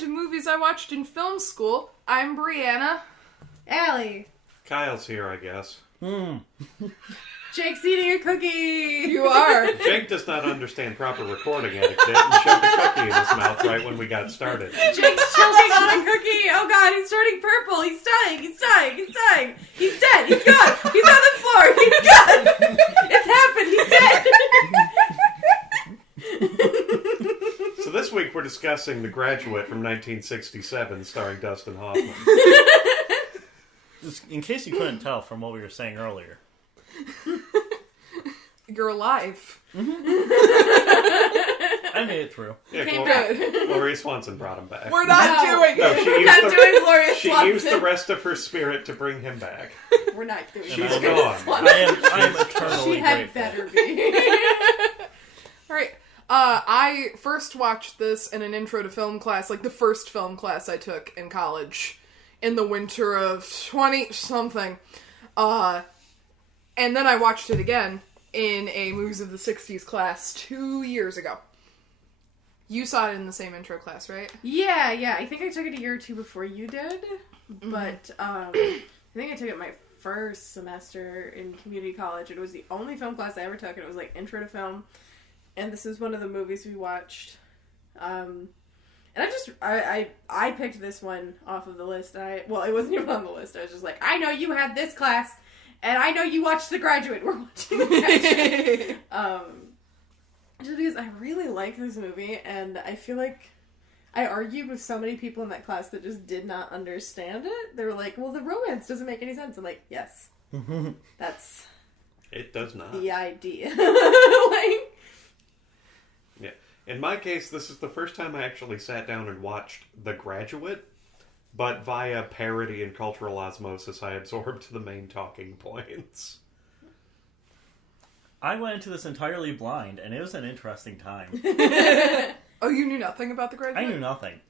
to Movies I Watched in Film School. I'm Brianna. Allie. Kyle's here, I guess. Jake's eating a cookie. You are. Jake does not understand proper recording etiquette and shoved a cookie in his mouth right when we got started. Jake's choking on a cookie. Oh god, he's turning purple. He's dying. He's dying. He's dying. He's dead. He's gone. He's on the floor. He's gone. It's happened. He's dead. So this week we're discussing The Graduate from 1967, starring Dustin Hoffman. In case you couldn't tell from what we were saying earlier. You're alive. I made it through. Yeah, Came back. Gloria Swanson brought him back. We're not doing No, it. she Not used, doing Gloria she Swanson. used the rest of her spirit to bring him back. We're not doing She's Gloria gone. Swanson. I am eternally She had grateful. better be. Alright. I first watched this in an intro to film class, like the first film class I took in college in the winter of 20-something. And then I watched it again in a Movies of the 60s class 2 years ago. You saw it in the same intro class, right? Yeah. I think I took it a year or two before you did. But I think I took it my first semester in community college. It was the only film class I ever took, and it was like intro to film. And this is one of the movies we watched. And I picked this one off of the list. Well, it wasn't even on the list. I was just like, I know you had this class, and I know you watched The Graduate. We're watching The Graduate. Just because I really like this movie, and I feel like I argued with so many people in that class that just did not understand it. They were like, well, the romance doesn't make any sense. I'm like, yes. That's It does not. the idea. Like, Yeah. In my case, this is the first time I actually sat down and watched The Graduate, but via parody and cultural osmosis, I absorbed the main talking points. I went into this entirely blind, and it was an interesting time. Oh, you knew nothing about The Graduate? I knew nothing.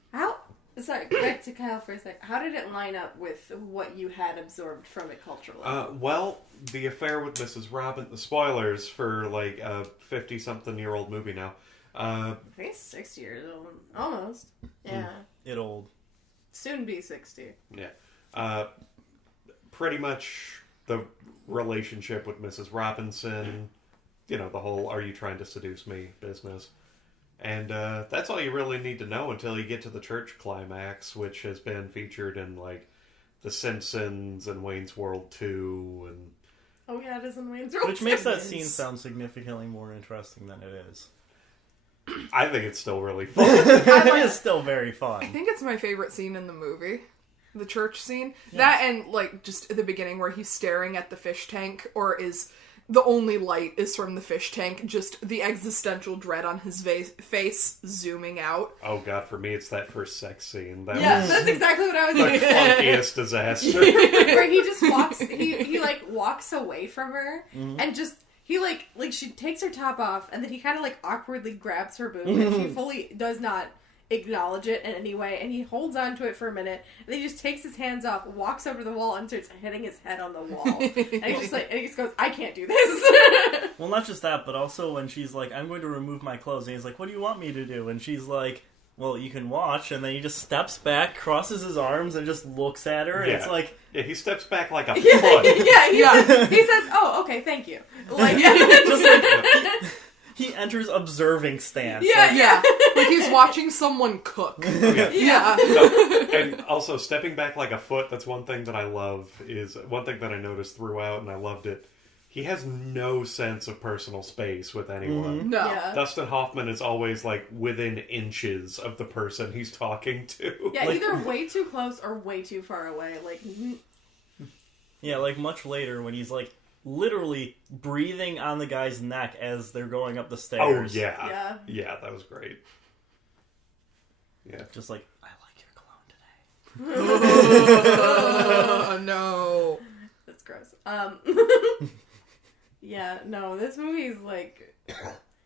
sorry, back to Kyle for a sec. How did it line up with what you had absorbed from it culturally? Well, the affair with Mrs. Robin, the spoilers for like a 50-something-year-old movie now. I think it's 6 years old. Almost. Yeah. It old. Soon be 60. Yeah. Pretty much the relationship with Mrs. Robinson, you know, the whole "are you trying to seduce me" business. And that's all you really need to know until you get to the church climax, which has been featured in, like, The Simpsons and Wayne's World 2. And Oh yeah, it is in Wayne's World. Which makes that scene sound significantly more interesting than it is. I think it's still really fun. It is still very fun. I think it's my favorite scene in the movie. The church scene. Yeah. That and, like, just at the beginning where he's staring at the fish tank, or is... the only light is from the fish tank, just the existential dread on his face zooming out. Oh god, for me it's that first sex scene. That Yeah, was that's exactly what I was the like. funkiest disaster. Where he just walks, he like walks away from her, and just, he like she takes her top off, and then he kind of like awkwardly grabs her boob, and she fully does not acknowledge it in any way, and he holds on to it for a minute, and then he just takes his hands off, walks over the wall, and starts hitting his head on the wall. And he just goes, I can't do this. Well, not just that, but also when she's like, I'm going to remove my clothes, and he's like, what do you want me to do? And she's like, well, you can watch, and then he just steps back, crosses his arms, and just looks at her, and it's like... Yeah, he steps back like a foot. Yeah, he says, oh, okay, thank you. Like, just like... He enters observing stance. Yeah. Like he's watching someone cook. Yeah. No, and also, stepping back like a foot, that's one thing that I love, is one thing that I noticed throughout, and I loved it. He has no sense of personal space with anyone. No. Yeah. Dustin Hoffman is always, like, within inches of the person he's talking to. Yeah, Like- either way too close or way too far away. Like, Yeah, like much later when he's like literally breathing on the guy's neck as they're going up the Oh, stairs. yeah. Yeah. Yeah, that was great. Yeah. Just like, I like your cologne today. Oh, no. That's gross. Yeah, no, this movie is like,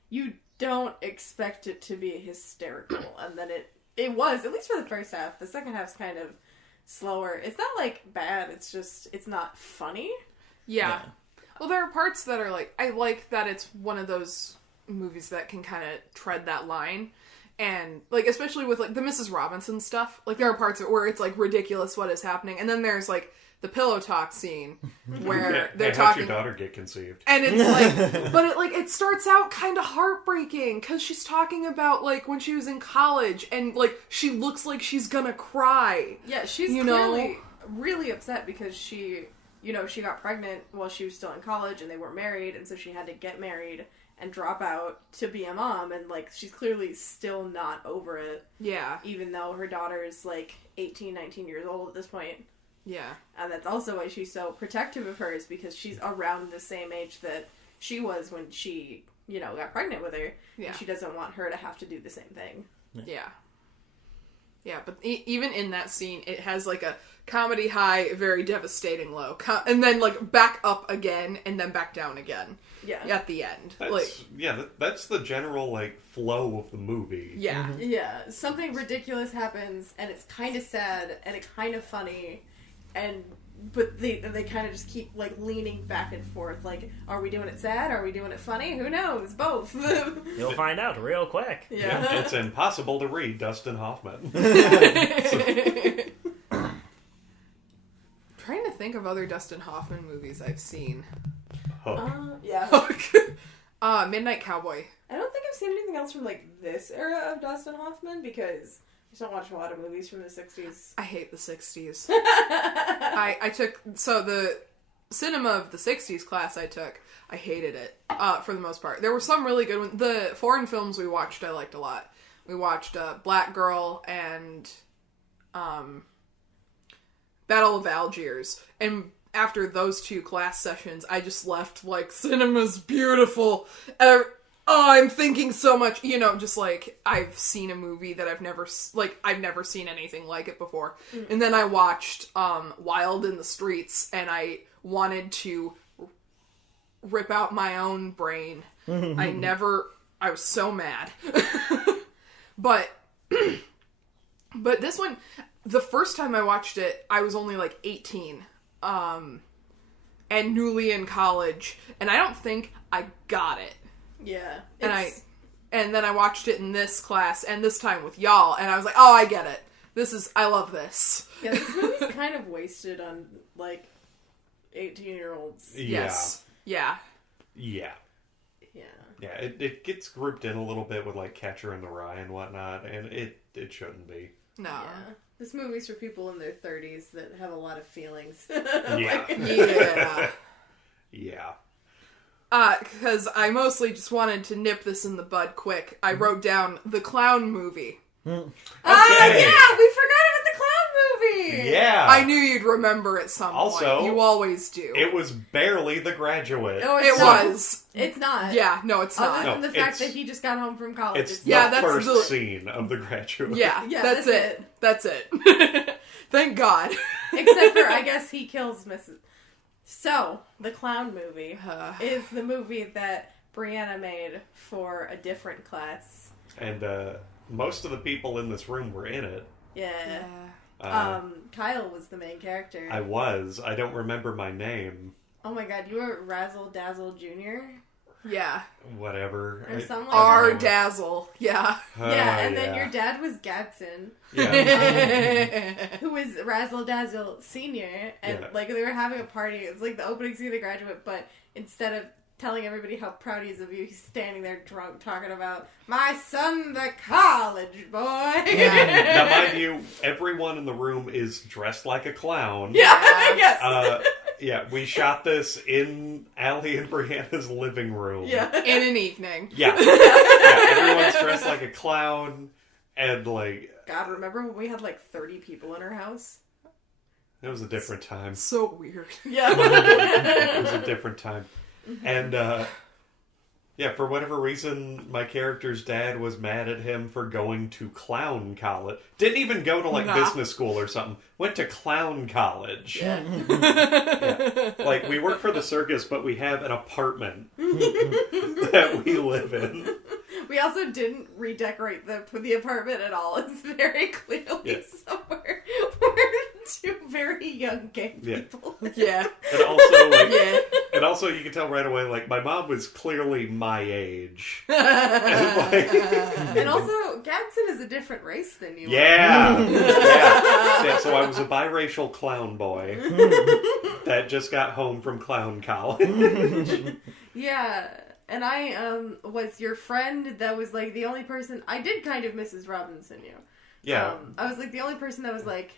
you don't expect it to be hysterical, and then it was, at least for the first half. The second half's kind of slower. It's not, like, bad, it's just, it's not funny. Yeah. Well, there are parts that are like, I like that it's one of those movies that can kind of tread that line. And, like, especially with, like, the Mrs. Robinson stuff, like, there are parts where it's, like, ridiculous what is happening. And then there's, like, the pillow talk scene where they're talking. How'd your daughter get conceived? And it's, like, but it starts out kind of heartbreaking, because she's talking about, like, when she was in college, and, like, she looks like she's gonna cry. Yeah, she's clearly really upset because she got pregnant while she was still in college, and they weren't married, and so she had to get married and drop out to be a mom, and, like, she's clearly still not over it. Yeah. Even though her daughter's, like, 18, 19 years old at this point. Yeah. And that's also why she's so protective of her, is because she's around the same age that she was when she, got pregnant with her. Yeah. And she doesn't want her to have to do the same thing. Yeah. Yeah, but even in that scene, it has, like, a comedy high, very devastating low. And then, like, back up again, and then back down again. Yeah. At the end. That's the general, like, flow of the movie. Yeah. Mm-hmm. Yeah. Something ridiculous happens, and it's kind of sad, and it's kind of funny, but they kind of just keep, like, leaning back and forth. Like, are we doing it sad? Are we doing it funny? Who knows? Both. You'll find out real quick. Yeah. It's impossible to read Dustin Hoffman. Trying to think of other Dustin Hoffman movies I've seen. Hook. Yeah. Midnight Cowboy. I don't think I've seen anything else from, like, this era of Dustin Hoffman, because I just don't watch a lot of movies from the 60s. I hate the 60s. I took... So, the cinema of the 60s class I took, I hated it, for the most part. There were some really good ones. The foreign films we watched, I liked a lot. We watched Black Girl and Battle of Algiers. And after those two class sessions, I just left, like, cinema's beautiful. I'm thinking so much, just, like, I've seen a movie that I've never seen anything like it before. Mm. And then I watched Wild in the Streets, and I wanted to rip out my own brain. I was so mad. But this one, the first time I watched it, I was only, like, 18. And newly in college, and I don't think I got it. Yeah. And then I watched it in this class, and this time with y'all, and I was like, oh, I get it. I love this. Yeah, this movie's kind of wasted on, like, 18-year-olds. Yes. Yeah. Yeah. Yeah. Yeah, it gets grouped in a little bit with, like, Catcher in the Rye and whatnot, and it shouldn't be. No. Yeah. This movie's for people in their 30s that have a lot of feelings. Yeah. Yeah. Yeah. Because I mostly just wanted to nip this in the bud quick. I wrote down the clown movie. Okay. Yeah, we forgot about the clown movie! Yeah. I knew you'd remember at some Also, point. You always do. It was barely The Graduate. No, It was. It's not. Yeah, no, it's not. Other than the fact it's- that he just got home from college. It's the Yeah, that's first the- scene of The Graduate. Yeah, Yeah, that's that's it. That's it. Thank God. Except for, I guess, he kills Mrs. So, the clown movie is the movie that Brianna made for a different class. And most of the people in this room were in it. Yeah. Yeah. Kyle was the main character. I don't remember my name. Oh my god, you were Razzle Dazzle Jr.? Yeah. Whatever. Or something like R that. Dazzle. Yeah. Yeah, and then your dad was Gadsden, Yeah. who was Razzle Dazzle Sr., and like they were having a party. It's like the opening scene of The Graduate, but instead of telling everybody how proud he is of you, he's standing there drunk talking about, my son, the college boy. Now, mind you, everyone in the room is dressed like a clown. Yeah. Yes. Yeah, we shot this in Allie and Brianna's living room. Yeah. In an evening. Yeah. Everyone's dressed like a clown, and like... God, remember when we had like 30 people in our house? It was a different time. So weird. Yeah. It was a different time. And, yeah, for whatever reason, my character's dad was mad at him for going to clown college. Didn't even go to, like, business school or something. Went to clown college. Yeah. Yeah. Like, we work for the circus, but we have an apartment that we live in. We also didn't redecorate the apartment at all. It's very clearly somewhere where two very young gay people live. Yeah. And also, like, Yeah. and also you can tell right away, like, my mom was clearly my age. And, like, And also, Gadsden is a different race than you. Yeah. Yeah. So I was a biracial clown boy that just got home from clown college. Yeah. And I was your friend that was like the only person. I did kind of Mrs. Robinson you. Yeah. I was like the only person that was like,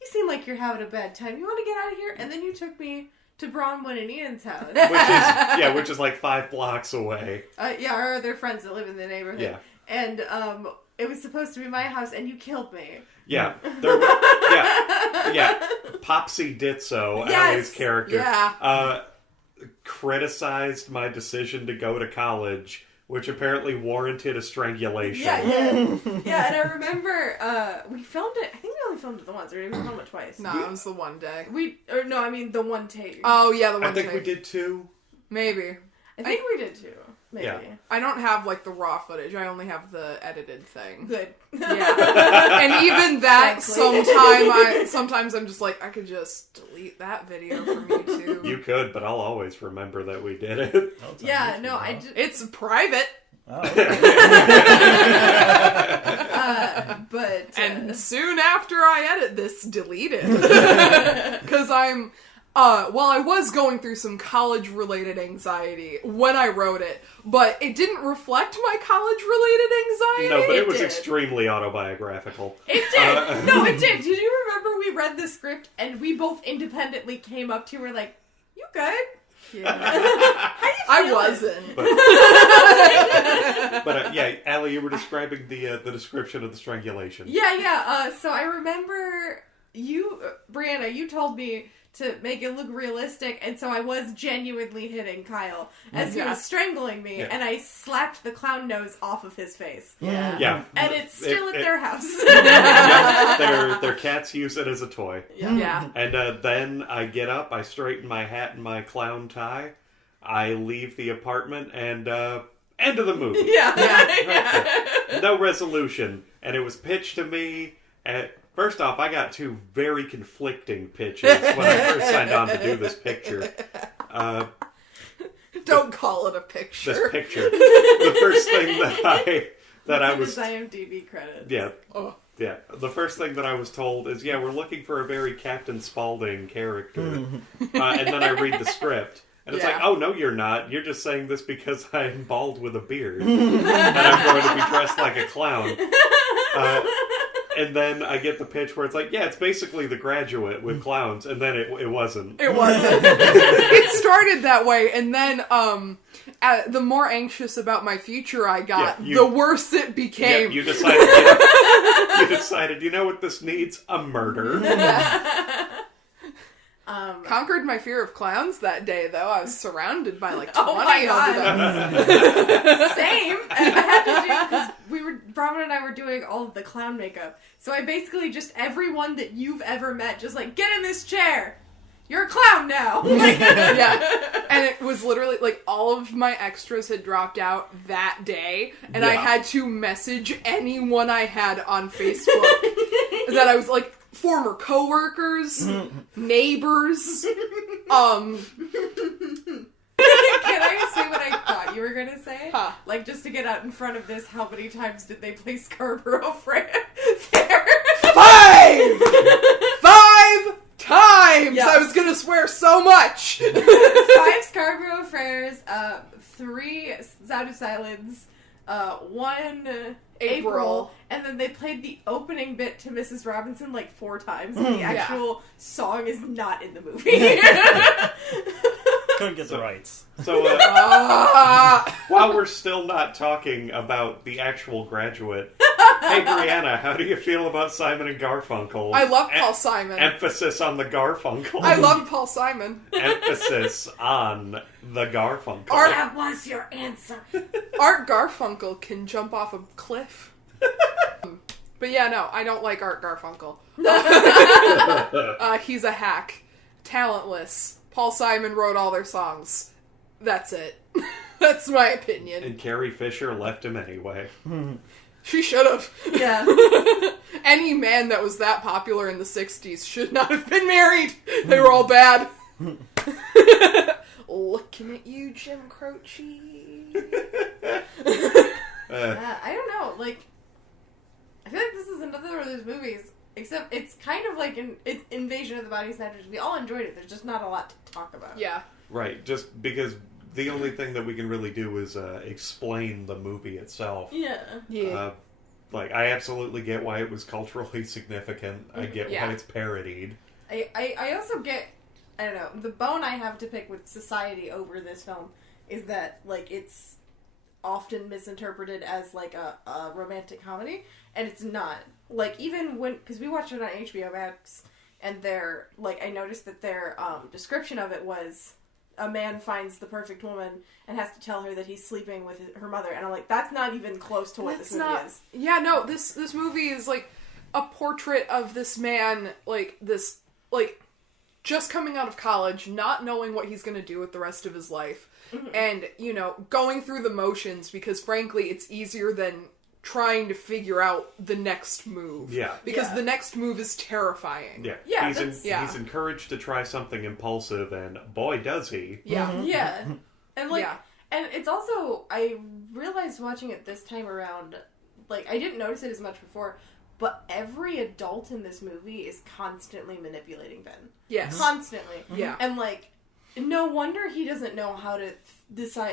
you seem like you're having a bad time. You want to get out of here? And then you took me to Bronwyn and Ian's house. Which is like 5 blocks away. Yeah, our other friends that live in the neighborhood. Yeah. And it was supposed to be my house, and you killed me. Yeah. Popsy Ditso, Yes! Allie's character, Yeah. criticized my decision to go to college, which apparently warranted a strangulation. Yeah. Yeah, and I remember we filmed it. I think we only filmed it the once, or maybe we filmed it twice. No, it was the one day. I mean the one take. Oh, yeah, the one I think take. we did 2. Maybe. I think we did too. Maybe. Yeah. I don't have, like, the raw footage. I only have the edited thing. Good. Yeah. And even that, Frankly. sometimes I'm just like, I could just delete that video from YouTube. You could, but I'll always remember that we did it. Yeah, no, I just... It's private. Oh, okay. And soon after I edit this, delete it. Because I was going through some college-related anxiety when I wrote it, but it didn't reflect my college-related anxiety. No, but it was did. extremely autobiographical. It did! No, it did! Did you remember we read the script and we both independently came up to you and were like, you good? Yeah. How you feeling? But yeah, Allie, you were describing the description of the strangulation. Yeah. So I remember you, Brianna, you told me to make it look realistic, and so I was genuinely hitting Kyle as he was strangling me, and I slapped the clown nose off of his face. Yeah. And it's still at their house. Their cats use it as a toy. Yeah. And then I get up, I straighten my hat and my clown tie, I leave the apartment, and end of the movie. No resolution. And it was pitched to me at... First off, I got 2 very conflicting pitches when I first signed on to do this picture. Don't call it a picture. This picture. The first thing that I was... His IMDb credits. Yeah. Oh. Yeah. The first thing that I was told is, we're looking for a very Captain Spaulding character. And then I read the script. And it's like, oh, no, you're not. You're just saying this because I'm bald with a beard. And I'm going to be dressed like a clown. And then I get the pitch where it's like, it's basically The Graduate with clowns, and then it wasn't. It wasn't. It started that way, and then the more anxious about my future I got, the worse it became. You decided, you know what this needs? A murder. Conquered my fear of clowns that day, though. I was surrounded by like 20 Oh my of them. Same. I had to do, because Brahman and I were doing all of the clown makeup. So I basically just, everyone that you've ever met, just like, get in this chair. You're a clown now. Yeah. And it was literally, like, all of my extras had dropped out that day, and I had to message anyone I had on Facebook that I was like, former coworkers, neighbors, Can I say what I thought you were going to say? Huh. Like, just to get out in front of this, how many times did they play Scarborough Fair? 5 times! Yeah. I was gonna swear so much! 5 Scarborough Fairs, 3 Sound of Silence, 1 April, and then they played the opening bit to Mrs. Robinson like 4 times, and the actual song is not in the movie. Couldn't get the rights. So, while we're still not talking about the actual Graduate, hey Brianna, how do you feel about Simon and Garfunkel? I love Paul Simon. Emphasis on the Garfunkel. I love Paul Simon. Emphasis on the Garfunkel. That was your answer. Art Garfunkel can jump off a cliff. But yeah, no, I don't like Art Garfunkel. He's a hack. Talentless. Paul Simon wrote all their songs. That's it. That's my opinion. And Carrie Fisher left him anyway. She should have. Yeah. Any man that was that popular in the 60s should not have been married. They were all bad. Looking at you, Jim Croce. I don't know, like, I feel like this is another one of those movies, except it's kind of like an Invasion of the Body Snatchers. We all enjoyed it. There's just not a lot to talk about. Yeah. Right, just because the only thing that we can really do is explain the movie itself. Yeah. Yeah. Like, I absolutely get why it was culturally significant. I get why it's parodied. I also get, I don't know, the bone I have to pick with Society over this film is that, like, it's often misinterpreted as, like, a romantic comedy, and it's not. Like, even when, because we watched it on HBO Max, and their, like, I noticed that their description of it was, a man finds the perfect woman and has to tell her that he's sleeping with her mother, and I'm like, that's not even close to what this movie is. Yeah, no, this movie is, like, a portrait of this man, like, this, like, just coming out of college, not knowing what he's gonna do with the rest of his life, and, you know, going through the motions, because, frankly, it's easier than trying to figure out the next move. Yeah. Because the next move is terrifying. Yeah. Yeah, He's encouraged to try something impulsive, and boy, does he. Yeah. Yeah. And, like, Yeah. and it's also, I realized watching it this time around, like, I didn't notice it as much before, but every adult in this movie is constantly manipulating Ben. Yes. Constantly. Yeah. And, like, no wonder he doesn't know how to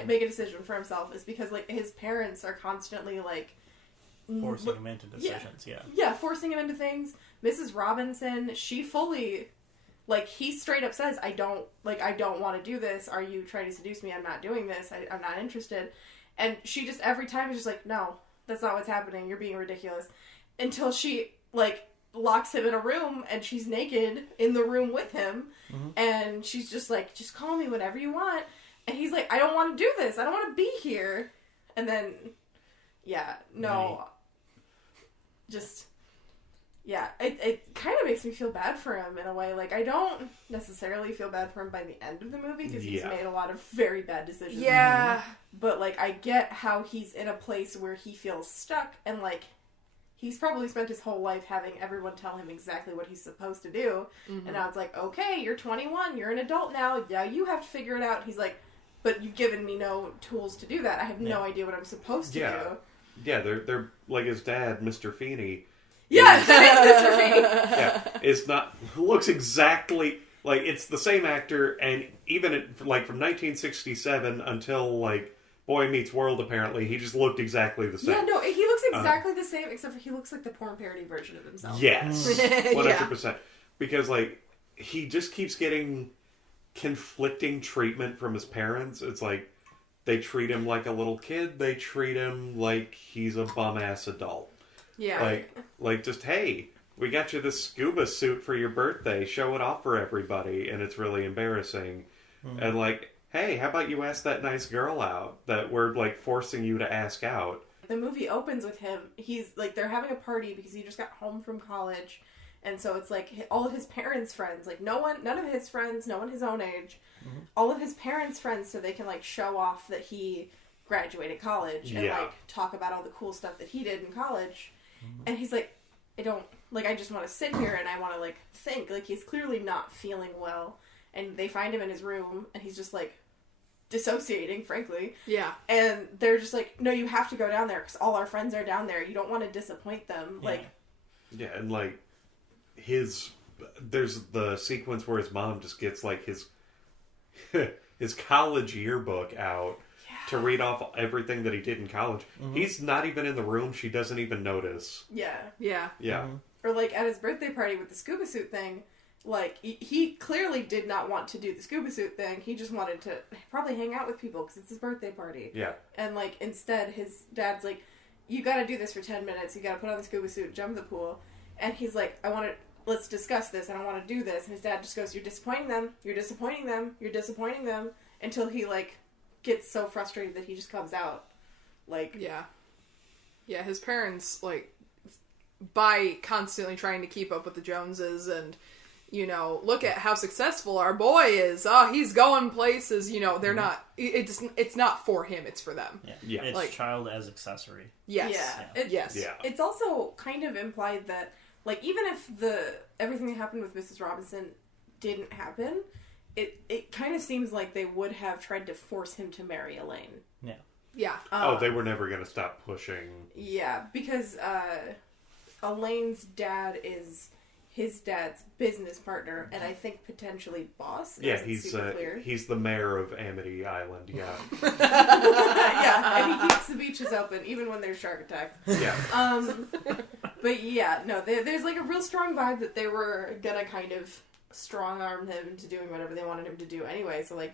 make a decision for himself, is because, like, his parents are constantly, like, Forcing him into decisions, yeah. Yeah, forcing him into things. Mrs. Robinson, she fully, like, he straight up says, I don't want to do this. Are you trying to seduce me? I'm not doing this. I'm not interested. And she just, every time is just like, no, that's not what's happening. You're being ridiculous. Until she, like, locks him in a room and she's naked in the room with him. And she's just like, just call me whenever you want. And he's like, I don't want to do this. I don't want to be here. And then, yeah, no. Just, yeah, it kind of makes me feel bad for him in a way. Like, I don't necessarily feel bad for him by the end of the movie, because he's made a lot of very bad decisions. Yeah. But, like, I get how he's in a place where he feels stuck, and, like, he's probably spent his whole life having everyone tell him exactly what he's supposed to do. And now it's like, okay, you're 21, you're an adult now, yeah, you have to figure it out. He's like, but you've given me no tools to do that. I have no idea what I'm supposed to do. Yeah, they're like his dad, Mr. Feeney. Yeah, that is Mr. Feeney. Yeah, it's not, looks exactly like, it's the same actor, and even like from 1967 until like Boy Meets World, apparently he just looked exactly the same. Yeah, no, he looks exactly the same, except for he looks like the porn parody version of himself. Yes, 100%. Because like he just keeps getting conflicting treatment from his parents. It's like, they treat him like a little kid. They treat him like he's a bum-ass adult. Yeah. Like just, hey, we got you this scuba suit for your birthday. Show it off for everybody. And it's really embarrassing. And like, hey, how about you ask that nice girl out that we're like forcing you to ask out? The movie opens with him. He's like, they're having a party because he just got home from college. And so it's like all of his parents' friends, like none of his friends, no one his own age, all of his parents' friends, so they can like show off that he graduated college and like talk about all the cool stuff that he did in college. And he's like, I just want to sit here and I want to like think. Like, he's clearly not feeling well. And they find him in his room and he's just like dissociating, frankly. Yeah. And they're just like, no, you have to go down there because all our friends are down there. You don't want to disappoint them. Yeah. Like, yeah, and like there's the sequence where his mom just gets like his college yearbook out to read off everything that he did in college. He's not even in the room. She doesn't even notice. yeah. Yeah. Or like at his birthday party with the scuba suit thing, like he clearly did not want to do the scuba suit thing. He just wanted to probably hang out with people because it's his birthday party. Yeah. And like instead his dad's like, you got to do this for 10 minutes. You got to put on the scuba suit, jump in the pool. And he's like, let's discuss this. I don't want to do this. And his dad just goes, you're disappointing them. You're disappointing them. You're disappointing them. Until he like gets so frustrated that he just comes out. Like, yeah, his parents, like, by constantly trying to keep up with the Joneses and, you know, look at how successful our boy is. Oh, he's going places. You know, they're not. It's not for him. It's for them. Yeah. It's like, child as accessory. Yes. Yes. Yeah. It's also kind of implied that, like, even if everything that happened with Mrs. Robinson didn't happen, it kind of seems like they would have tried to force him to marry Elaine. Yeah. They were never going to stop pushing. Yeah, because Elaine's dad is his dad's business partner, and I think potentially boss. Yeah, he's the mayor of Amity Island. Yeah. Yeah, and he keeps the beaches open even when there's shark attacks. Yeah. But yeah, no, there's like a real strong vibe that they were gonna kind of strong arm him into doing whatever they wanted him to do anyway. So like,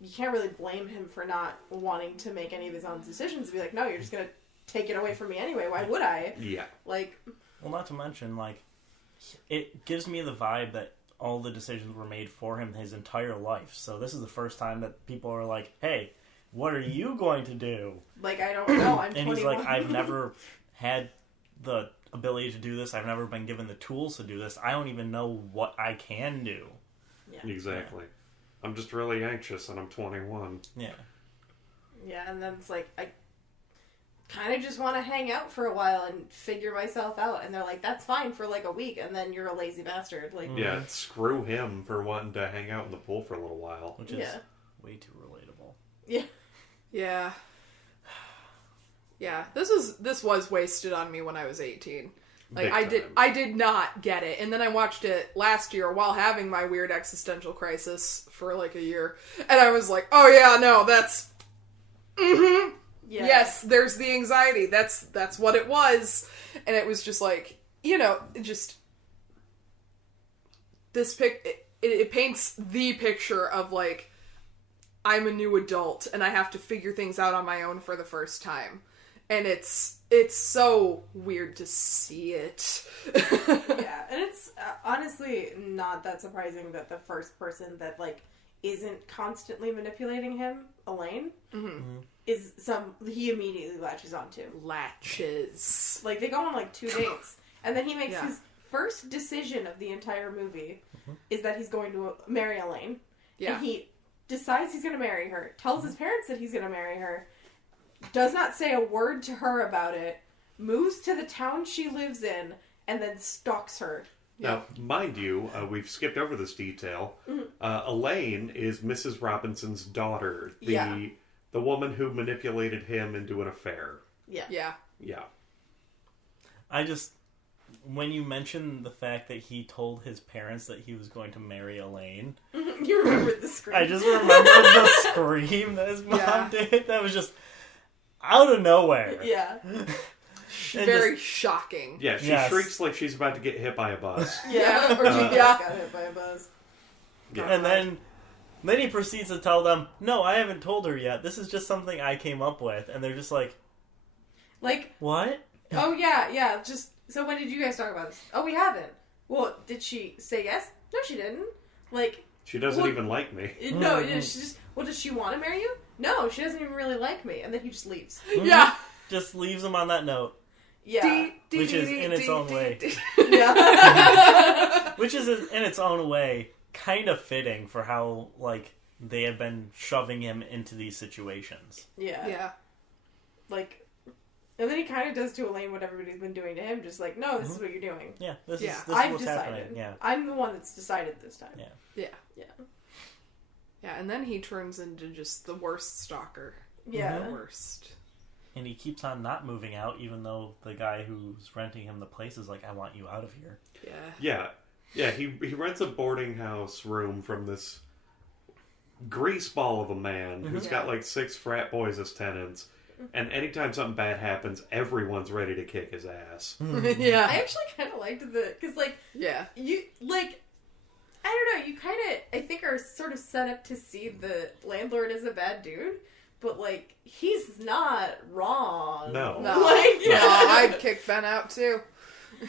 you can't really blame him for not wanting to make any of his own decisions. Be like, no, you're just gonna take it away from me anyway. Why would I? Yeah. Like, well, not to mention, like, it gives me the vibe that all the decisions were made for him his entire life. So this is the first time that people are like, hey, what are you going to do? like I don't know. I'm 21. And he's like, I've never had the ability to do this. I've never been given the tools to do this. I don't even know what I can do. Yeah. Exactly. I'm just really anxious, and I'm 21. Yeah. Yeah, and then it's like, I kind of just want to hang out for a while and figure myself out. And they're like, that's fine for like a week, and then you're a lazy bastard. Like, Yeah, screw him for wanting to hang out in the pool for a little while. Which is Yeah. way too relatable. Yeah. Yeah. Yeah. This was wasted on me when I was 18. Like, Big time. I did not get it. And then I watched it last year while having my weird existential crisis for like a year. And I was like, oh yeah, no, that's... Mm-hmm. Yeah. Yes, there's the anxiety. That's what it was. And it was just like, you know, just... This it paints the picture of like, I'm a new adult and I have to figure things out on my own for the first time. And it's so weird to see it. Yeah, and it's honestly not that surprising that the first person that like isn't constantly manipulating him, Elaine, is he immediately latches onto. Latches. Like they go on like 2 dates, and then he makes Yeah. his first decision of the entire movie is that he's going to marry Elaine. Yeah. And he decides he's going to marry her, tells his parents that he's going to marry her, does not say a word to her about it, moves to the town she lives in, and then stalks her. Now, mind you, we've skipped over this detail. Elaine is Mrs. Robinson's daughter, the woman who manipulated him into an affair. Yeah. Yeah. Yeah. I just... When you mentioned the fact that he told his parents that he was going to marry Elaine... You remember the scream. I just remembered the scream that his mom did. That was just out of nowhere. Yeah. Very shocking. Yeah, she shrieks like she's about to get hit by a bus. Yeah. Or she just got hit by a bus. Yeah. And then he proceeds to tell them, no, I haven't told her yet. This is just something I came up with. And they're just like, what? Oh yeah. Just, so when did you guys talk about this? Oh, we haven't. Well, did she say yes? No, she didn't. Like... She doesn't even like me. No, she's just... Well, does she want to marry you? No, she doesn't even really like me. And then he just leaves. Yeah. Just leaves him on that note. Yeah. Which is in its own way. Yeah. Which is in its own way kind of fitting for how, like, they have been shoving him into these situations. Yeah. Yeah. Like... And then he kind of does to Elaine what everybody's been doing to him. Just like, no, this is what you're doing. Yeah, this Yeah. is I've what's decided. happening. Yeah. I'm the one that's decided this time. Yeah. Yeah. Yeah, and then he turns into just the worst stalker. Yeah. The worst. And he keeps on not moving out, even though the guy who's renting him the place is like, I want you out of here. Yeah. Yeah, he rents a boarding house room from this greaseball of a man who's got like 6 frat boys as tenants. And anytime something bad happens, everyone's ready to kick his ass. Yeah. I actually kind of liked because, like, Yeah. you, like, I don't know, you kind of, I think, are sort of set up to see the landlord as a bad dude, but, like, he's not wrong. No. No. Like, No, I'd kick Ben out too.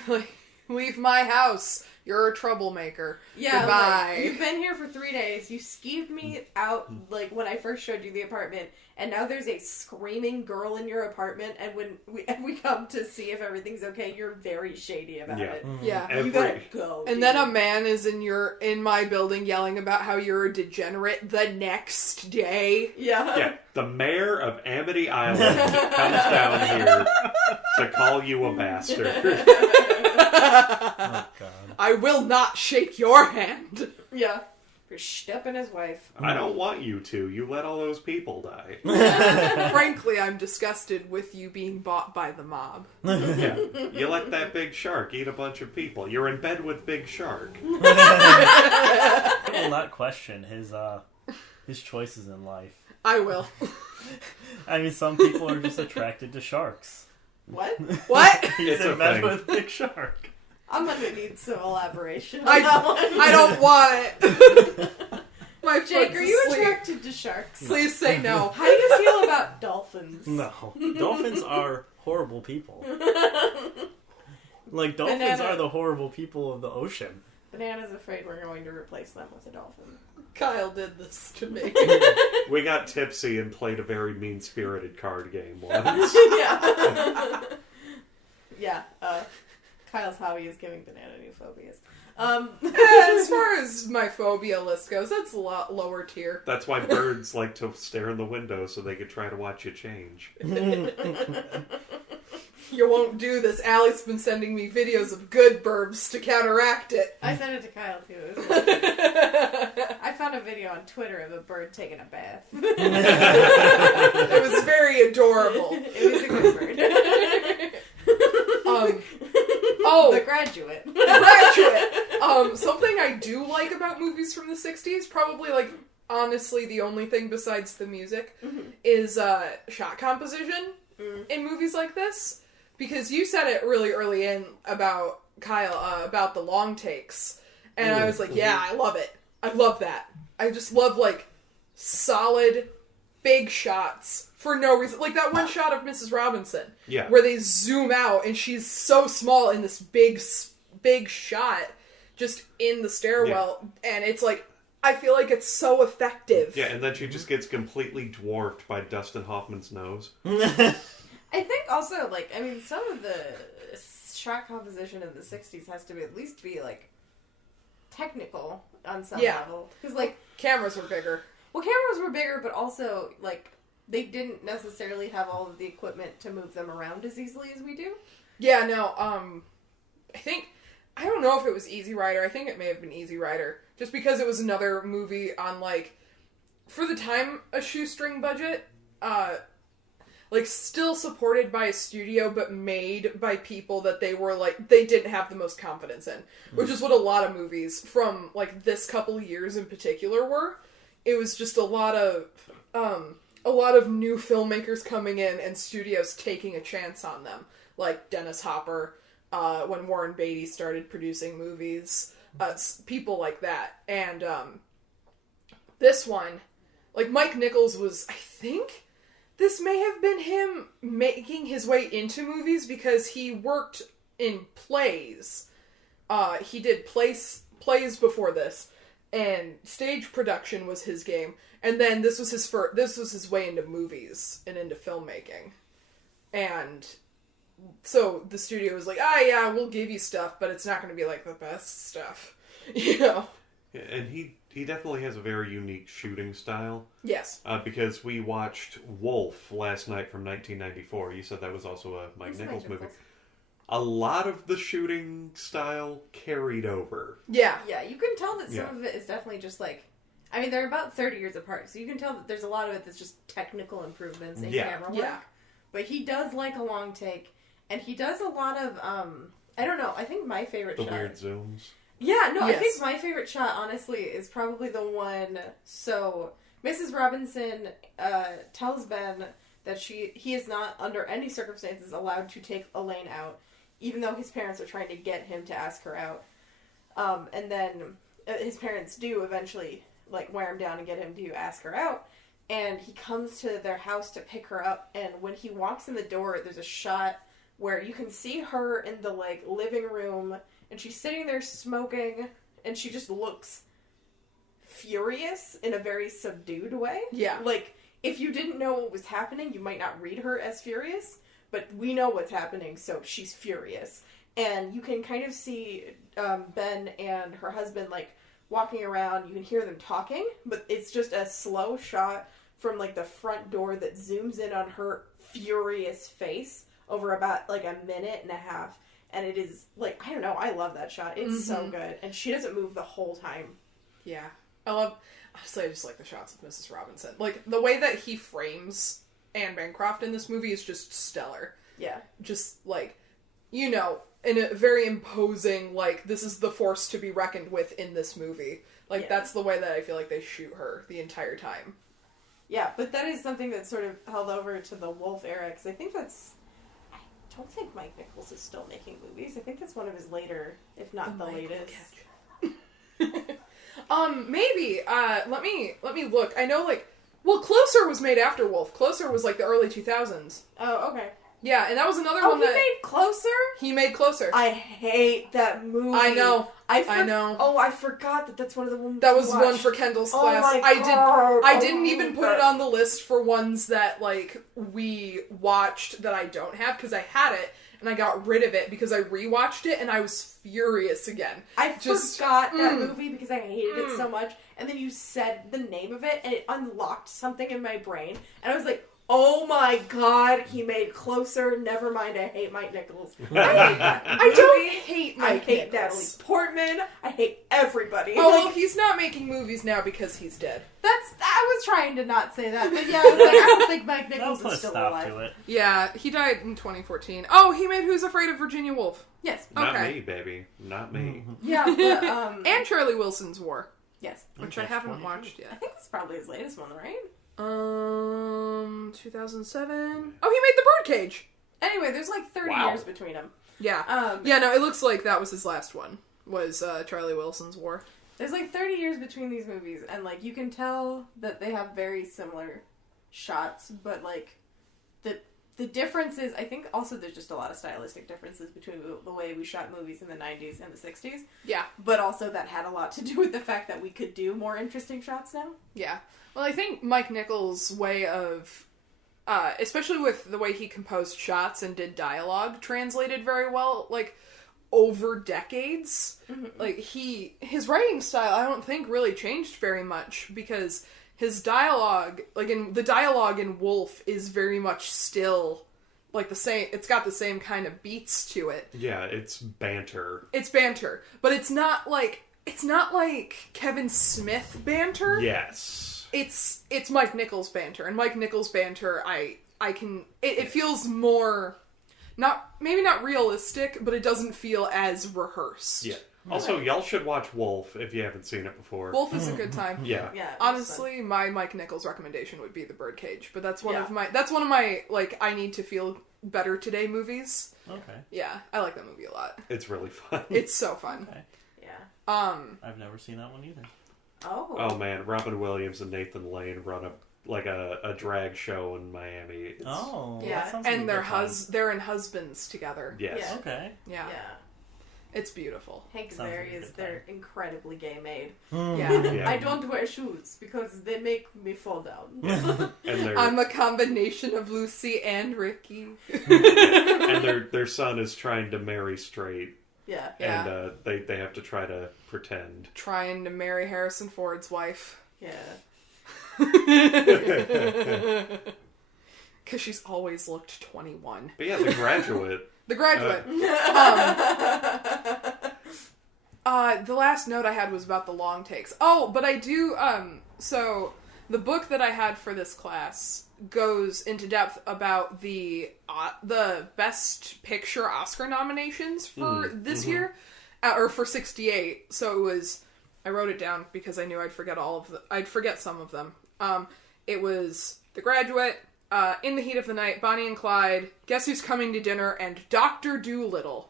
Like, leave my house. You're a troublemaker. Yeah, Goodbye. like, you've been here for 3 days. You skeeved me out, like, when I first showed you the apartment, and now there's a screaming girl in your apartment, and when we come to see if everything's okay, you're very shady about it. Yeah. You gotta go. And then a man is in my building yelling about how you're a degenerate the next day. Yeah, the mayor of Amity Island comes down here to call you a bastard. Oh, God. I will not shake your hand. Yeah. for stepping his wife. I don't want you to. You let all those people die. Frankly, I'm disgusted with you being bought by the mob. Yeah. You let that big shark eat a bunch of people. You're in bed with Big Shark. I will not question his choices in life. I will. I mean, some people are just attracted to sharks. What? What? He's It's a in bed thing. with Big Shark. I'm gonna need some elaboration on that one. I don't want it. My Jake, foot's are you asleep. attracted to sharks? Please say no. How do you feel about dolphins? No. Dolphins are horrible people. Like, dolphins Banana. are the horrible people of the ocean. Banana's afraid we're going to replace them with a dolphin. Kyle did this to me. We got tipsy and played a very mean-spirited card game once. Yeah. Yeah. Kyle's hobby is giving Banana new phobias. As far as my phobia list goes, that's a lot lower tier. That's why birds like to stare in the window so they could try to watch you change. You won't do this. Allie's been sending me videos of good burbs to counteract it. I sent it to Kyle too. I found a video on Twitter of a bird taking a bath. It was very adorable. It was a good bird. The Graduate. Graduate. Something I do like about movies from the 60s, probably like honestly the only thing besides the music, is shot composition in movies like this. Because you said it really early in about Kyle, about the long takes. And I was like, yeah, I love it. I love that. I just love, like, solid, big shots for no reason. Like that one shot of Mrs. Robinson. Yeah. Where they zoom out and she's so small in this big shot just in the stairwell. Yeah. And it's like, I feel like it's so effective. Yeah, and then she just gets completely dwarfed by Dustin Hoffman's nose. I think also, like, I mean, some of the shot composition in the 60s has to at least be, like, technical on some level. Because, like... Cameras were bigger. Well, cameras were bigger, but also, like, they didn't necessarily have all of the equipment to move them around as easily as we do. Yeah, no, I don't know if it was Easy Rider. I think it may have been Easy Rider. Just because it was another movie on, like, for the time, a shoestring budget, like, still supported by a studio, but made by people that they were, like, they didn't have the most confidence in. Which is what a lot of movies from, like, this couple years in particular were. It was just a lot of new filmmakers coming in and studios taking a chance on them. Like Dennis Hopper, when Warren Beatty started producing movies. People like that. And, this one, like, Mike Nichols was, I think... This may have been him making his way into movies because he worked in plays. He did plays before this, and stage production was his game. And then this was his way into movies and into filmmaking. And so the studio was like, yeah, we'll give you stuff, but it's not going to be like the best stuff, you know. Yeah, and he definitely has a very unique shooting style. Yes. Because we watched Wolf last night from 1994. You said that was also a Mike Nichols movie. A lot of the shooting style carried over. Yeah. Yeah, you can tell that some of it is definitely just like... I mean, they're about 30 years apart, so you can tell that there's a lot of it that's just technical improvements in camera work. Yeah. But he does like a long take, and he does a lot of, I don't know, I think my favorite shot... The weird zooms. Yeah, no, yes. I think my favorite shot, honestly, is probably the one... So, Mrs. Robinson tells Ben that he is not, under any circumstances, allowed to take Elaine out, even though his parents are trying to get him to ask her out. And then his parents do eventually, like, wear him down and get him to ask her out. And he comes to their house to pick her up, and when he walks in the door, there's a shot where you can see her in the, like, living room... And she's sitting there smoking, and she just looks furious in a very subdued way. Yeah. Like, if you didn't know what was happening, you might not read her as furious, but we know what's happening, so she's furious. And you can kind of see Ben and her husband, like, walking around. You can hear them talking, but it's just a slow shot from, like, the front door that zooms in on her furious face over about, like, a minute and a half. And it is, like, I don't know, I love that shot. It's so good. And she doesn't move the whole time. Yeah. Honestly, I just like the shots of Mrs. Robinson. Like, the way that he frames Anne Bancroft in this movie is just stellar. Yeah. Just, like, you know, in a very imposing, like, this is the force to be reckoned with in this movie. Like, that's the way that I feel like they shoot her the entire time. Yeah, but that is something that's sort of held over to the Wolf era, because I don't think Mike Nichols is still making movies. I think that's one of his later, if not the latest. Maybe. Let me look. I know, like, well, Closer was made after Wolf. Closer was, like, the early 2000s. Oh, okay. Yeah, and that was another one that... he made Closer? He made Closer. I hate that movie. I know. I know. Oh, I forgot that's one of the ones that was watched. one for Kendall's Oh class. my God. I didn't even put it on the list for ones that, like, we watched that I don't have, because I had it, and I got rid of it because I rewatched it, and I was furious again. I forgot that movie because I hated it so much, and then you said the name of it, and it unlocked something in my brain, and I was like, oh my God, he made Closer. Never mind, I hate Mike Nichols. I hate that. I don't hate Mike I hate Nichols. Natalie Portman. I hate everybody. Oh, well, he's not making movies now because he's dead. I was trying to not say that, but yeah, I was like, I don't think Mike Nichols Put a is still stop alive. to it. Yeah, he died in 2014. Oh, he made Who's Afraid of Virginia Woolf? Yes. Not Okay. me, baby. Not me. Yeah, but, And Charlie Wilson's War, yes. which I haven't watched I yet. think that's probably his latest one, right? 2007. Oh, he made The Birdcage. Anyway, there's like 30 Wow. years between them. Yeah. Yeah, no, it looks like that was his last one, was Charlie Wilson's War. There's like 30 years between these movies, and like you can tell that they have very similar shots, but like the difference is, I think also there's just a lot of stylistic differences between the way we shot movies in the 90s and the 60s. Yeah. But also that had a lot to do with the fact that we could do more interesting shots now. Yeah. Well, I think Mike Nichols' way of, especially with the way he composed shots and did dialogue, translated very well, like, over decades. Mm-hmm. Like, his writing style, I don't think, really changed very much, because his dialogue, like, the dialogue in Wolf is very much still, like, the same, it's got the same kind of beats to it. Yeah, it's banter. It's banter, but it's not like Kevin Smith banter. Yes. It's Mike Nichols banter, and Mike Nichols banter, it feels more, maybe not realistic, but it doesn't feel as rehearsed. Yeah. Also, y'all should watch Wolf if you haven't seen it before. Wolf is a good time. Yeah. Yeah. Honestly, my Mike Nichols recommendation would be The Birdcage, but that's one of my, like, I need to feel better today movies. Okay. Yeah, I like that movie a lot. It's really fun. It's so fun. Okay. Yeah. I've never seen that one either. Oh. Oh man, Robin Williams and Nathan Lane run a drag show in Miami. It's, Oh. Yeah. That sounds like a And good time. they're in Husbands together. Yes. Yeah. Okay. Yeah. Yeah. It's beautiful. Hank Sounds like a Azaria's, good they're incredibly gay made. Yeah. Yeah. I don't wear shoes because they make me fall down. And their I'm a combination of Lucy and Ricky. and their son is trying to marry straight, Yeah. Yeah. and they have to try to pretend. Trying to marry Harrison Ford's wife. Yeah. Because she's always looked 21. But yeah, The Graduate. The Graduate. The last note I had was about the long takes. Oh, but I do, so the book that I had for this class goes into depth about the Best Picture Oscar nominations for this year, or for 68. So it was, I wrote it down because I knew I'd forget some of them. It was The Graduate, In the Heat of the Night, Bonnie and Clyde, Guess Who's Coming to Dinner, and Dr. Dolittle.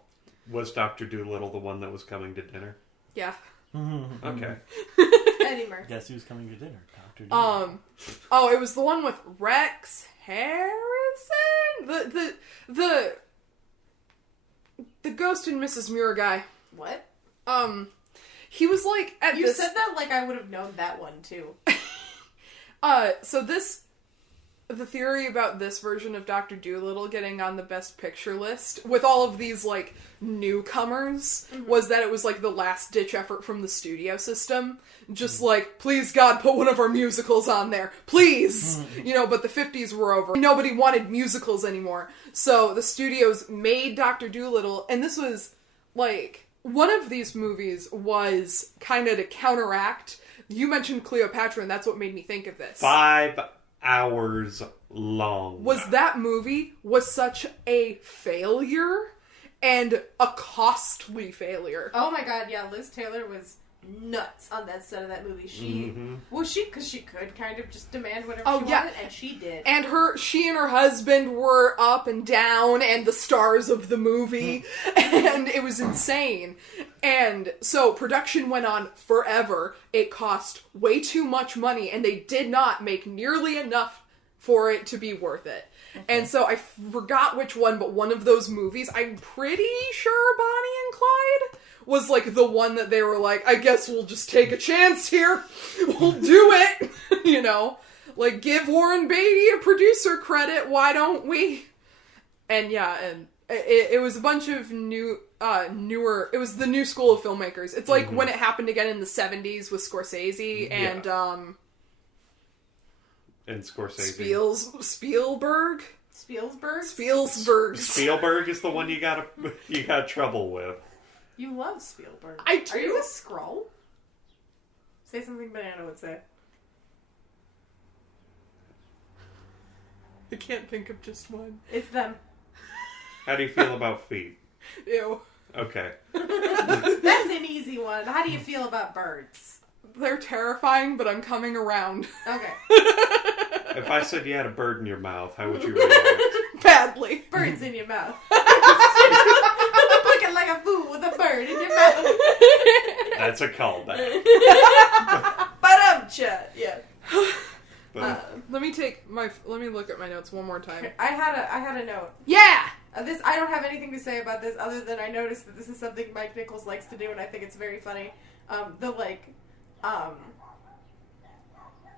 Was Dr. Dolittle the one that was coming to dinner? Yeah. Okay. Eddie Murphy. Guess who's coming to dinner? Dr. Doom. Oh, it was the one with Rex Harrison? The Ghost and Mrs. Muir guy. What? He was like at You this said that like I would have known that one too. so the theory about this version of Dr. Dolittle getting on the Best Picture list with all of these, like, newcomers was that it was, like, the last-ditch effort from the studio system. Just like, please, God, put one of our musicals on there. Please! You know, but the 50s were over. Nobody wanted musicals anymore. So the studios made Dr. Dolittle, and this was, like, one of these movies was kind of to counteract you mentioned Cleopatra, and that's what made me think of this. 5 hours long. That movie was such a failure, and a costly failure. Oh my god, yeah, Liz Taylor was nuts on that set of that movie. Because she could kind of just demand whatever she wanted, and she did. And she and her husband were up and down and the stars of the movie, and it was insane. And so production went on forever. It cost way too much money, and they did not make nearly enough for it to be worth it. Okay. And so I forgot which one, but one of those movies, I'm pretty sure Bonnie and Clyde was like the one that they were like, I guess we'll just take a chance here. We'll do it. You know? Like, give Warren Beatty a producer credit, why don't we? And yeah, and it was a bunch of newer, it was the new school of filmmakers. It's like when it happened again in the 70s with Scorsese and Scorsese. Spielberg? Spielberg is the one you got trouble with. You love Spielberg. I do. Are you a Skrull? Say something Banana would say. I can't think of just one. It's them. How do you feel about feet? Ew. Okay. That's an easy one. How do you feel about birds? They're terrifying, but I'm coming around. Okay. If I said you had a bird in your mouth, how would you react? Badly. Birds in your mouth. Looking like a fool with a bird in your mouth. That's a callback. Ba-dum-cha. Yeah. Let me look at my notes one more time. I had a note. Yeah! I don't have anything to say about this other than I noticed that this is something Mike Nichols likes to do, and I think it's very funny.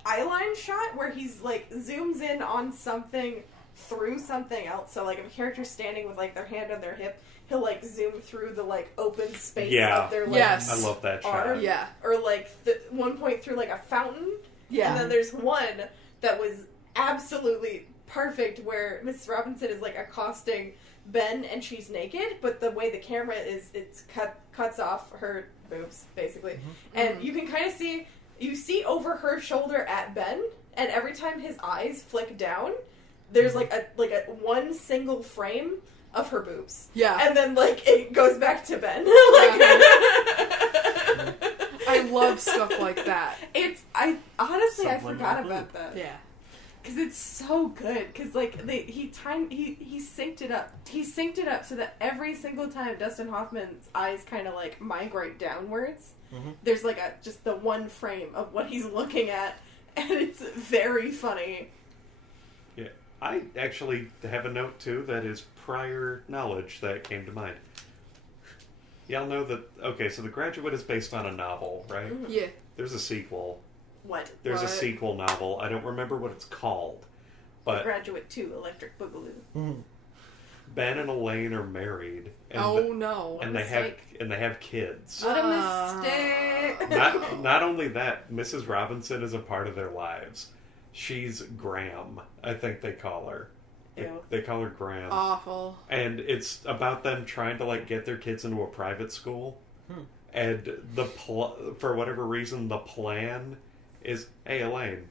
Eyeline shot where he's like zooms in on something through something else. So like if a character's standing with like their hand on their hip, he'll like zoom through the like open space of their like I love that shot. arm. Yeah. Or like one point through like a fountain. Yeah. And then there's one that was absolutely perfect where Mrs. Robinson is like accosting Ben and she's naked, but the way the camera is, cuts off her boobs basically, and you can kind of see over her shoulder at Ben, and every time his eyes flick down, there's like a one single frame of her boobs. Yeah, and then like it goes back to Ben. I love stuff like that. I forgot about that. Yeah. Because it's so good. Because like he synced it up. He synced it up so that every single time Dustin Hoffman's eyes kind of like migrate downwards, there's like just the one frame of what he's looking at, and it's very funny. Yeah, I actually have a note too that is prior knowledge that came to mind. Y'all know that. Okay, so The Graduate is based on a novel, right? Yeah. There's a sequel. What? There's a sequel novel. I don't remember what it's called. But The Graduate 2, Electric Boogaloo. Ben and Elaine are married. And no. And they have kids. What a mistake. Not only that, Mrs. Robinson is a part of their lives. She's Graham, I think they call her. They call her Graham. Awful. And it's about them trying to like get their kids into a private school. And for whatever reason, the plan is, hey, Elaine,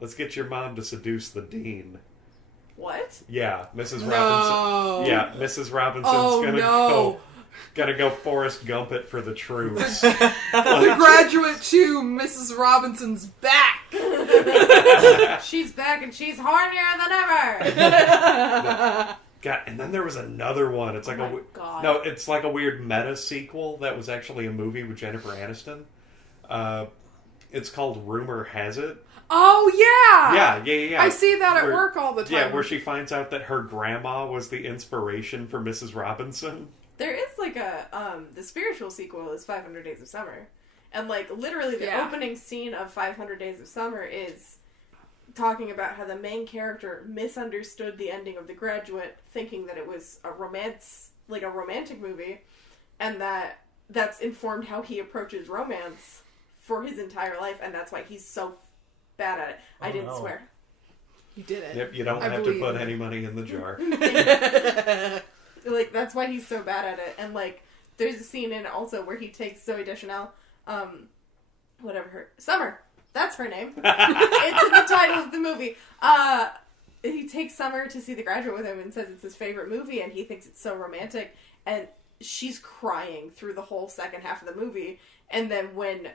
let's get your mom to seduce the dean. What? Yeah, Mrs. Robinson. Yeah, Mrs. Robinson's gonna go Forrest Gump it for the troops. The Graduate 2, Mrs. Robinson's back. She's back and she's hornier than ever. God, and then there was another one. It's like it's like a weird meta sequel that was actually a movie with Jennifer Aniston. It's called Rumor Has It. Oh, yeah! Yeah. I see that at work all the time. Yeah, where she finds out that her grandma was the inspiration for Mrs. Robinson. There is like the spiritual sequel is 500 Days of Summer. And like literally the opening scene of 500 Days of Summer is talking about how the main character misunderstood the ending of The Graduate, thinking that it was a romantic movie, and that's informed how he approaches romance for his entire life, and that's why he's so bad at it. I didn't swear. You did it. Yep, you don't have to put any money in the jar. Like, that's why he's so bad at it. And, like, there's a scene in also where he takes Zooey Deschanel, Summer. That's her name. It's in the title of the movie. He takes Summer to see The Graduate with him and says it's his favorite movie, and he thinks it's so romantic. And she's crying through the whole second half of the movie. And then when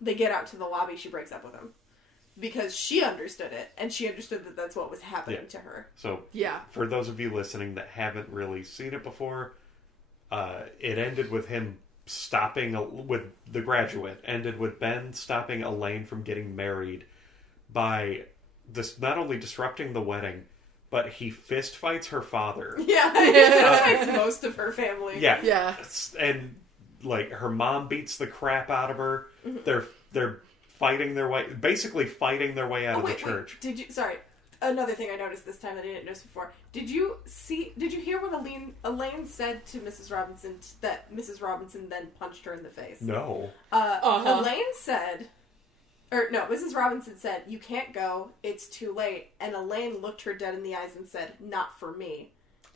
they get out to the lobby, she breaks up with him. Because she understood it, and she understood that that's what was happening to her. So, for those of you listening that haven't really seen it before, it ended with him with The Graduate, ended with Ben stopping Elaine from getting married by not only disrupting the wedding, but he fist fights her father. Yeah, he fist fights most of her family. Yeah. And, like, her mom beats the crap out of her. Mm-hmm. They're fighting their way out of the church. Sorry, another thing I noticed this time that I didn't notice before. Did you hear what Elaine said to Mrs. Robinson, that Mrs. Robinson then punched her in the face? No. Mrs. Robinson said, "You can't go, it's too late." And Elaine looked her dead in the eyes and said, "Not for me."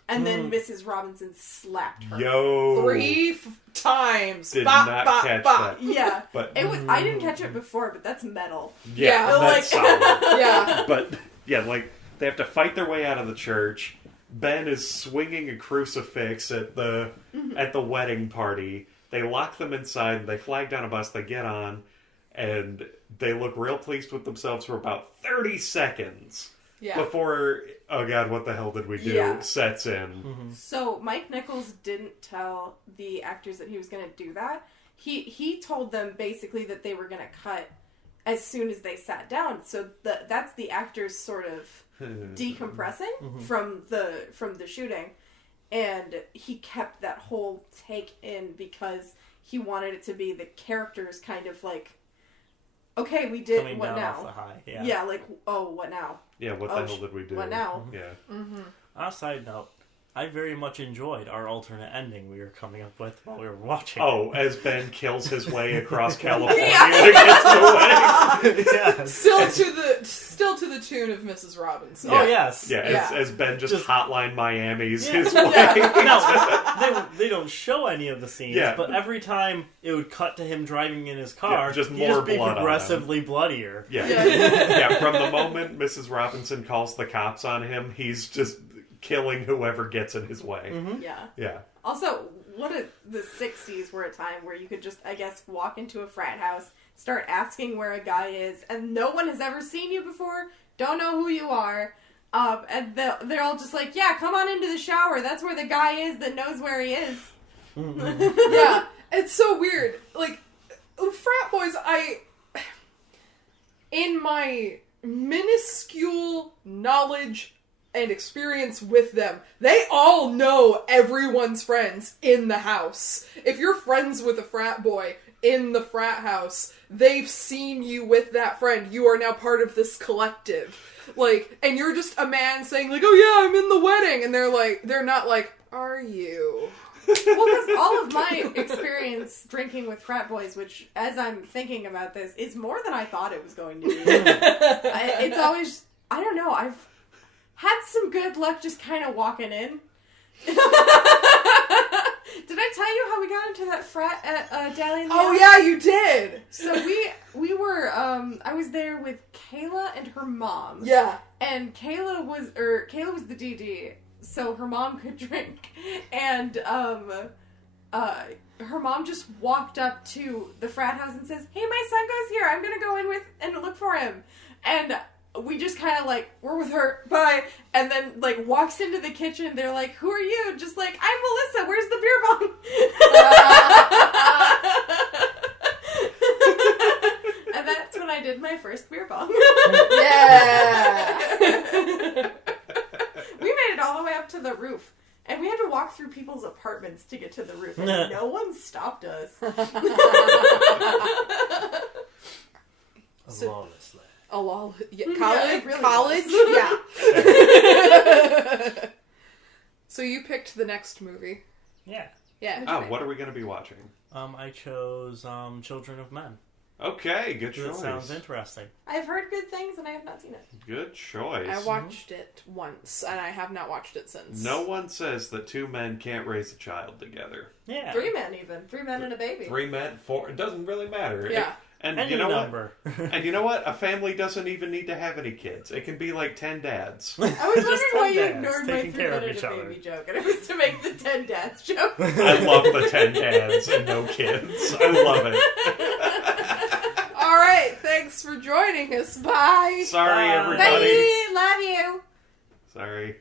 And then Mrs. Robinson slapped her. 3 times. Did not catch that. Yeah. But it was. I didn't catch it before, but that's metal. Yeah, that's solid. Yeah. But, like, they have to fight their way out of the church. Ben is swinging a crucifix at the wedding party. They lock them inside, they flag down a bus, they get on, and they look real pleased with themselves for about 30 seconds. Yeah. Before, oh God, what the hell did we do? Sets in. Mm-hmm. So Mike Nichols didn't tell the actors that he was going to do that. He told them basically that they were going to cut as soon as they sat down. So that's the actors sort of decompressing from the shooting, and he kept that whole take in because he wanted it to be the characters kind of like, okay, we did, coming what down now? Off the high. Yeah, like, oh, what now? Yeah, what the hell did we do? What now? Yeah. Mm-hmm. On a side note, I very much enjoyed our alternate ending we were coming up with while we were watching. Oh, as Ben kills his way across California to get to the wedding. Yes. Still to the tune of Mrs. Robinson. Oh yes. Yeah, as Ben just hotline Miami's his way. No, they don't show any of the scenes, but every time it would cut to him driving in his car, just he'd more just be blood progressively bloodier. Yeah, from the moment Mrs. Robinson calls the cops on him, he's just killing whoever gets in his way. Mm-hmm. Yeah. Also, the 60s were a time where you could just, I guess, walk into a frat house, start asking where a guy is, and no one has ever seen you before, don't know who you are, and they're all just like, yeah, come on into the shower, that's where the guy is that knows where he is. Mm-hmm. Yeah, it's so weird. Like, frat boys, in my minuscule knowledge and experience with them, they all know everyone's friends in the house. If you're friends with a frat boy in the frat house, they've seen you with that friend. You are now part of this collective. Like, and you're just a man saying like, oh yeah, I'm in the wedding. And they're not like, are you? Well, because all of my experience drinking with frat boys, which, as I'm thinking about this, is more than I thought it was going to be. It's always, I don't know, I've had some good luck just kind of walking in. Did I tell you how we got into that frat at Dally? Oh yeah, you did! So we were, I was there with Kayla and her mom. Yeah. And Kayla was the DD, so her mom could drink. And, her mom just walked up to the frat house and says, hey, my son goes here, I'm gonna go in with and look for him. And we just kind of like, we're with her, bye. And then like walks into the kitchen. They're like, who are you? Just like, I'm Melissa. Where's the beer bong? And that's when I did my first beer bong. Yeah. We made it all the way up to the roof. And we had to walk through people's apartments to get to the roof. And no one stopped us. College? Really college? Yeah. So you picked the next movie. Yeah. Yeah. Oh, what are we going to be watching? I chose Children of Men. Okay, good choice. That sounds interesting. I've heard good things and I have not seen it. Good choice. I watched it once and I have not watched it since. No one says that two men can't raise a child together. Yeah. 3 men even. 3 men and a baby. 3 men, 4, it doesn't really matter. Yeah. And Any you know number. what? And you know what? A family doesn't even need to have any kids. It can be like 10 dads. I was Just wondering why 10 you dads ignored my taking care of 3-minute each other. baby joke, and it was to make the 10 dads joke. I love the 10 dads and no kids. I love it. All right, thanks for joining us. Bye. Sorry, Bye. everybody. Bye! Love you! Sorry.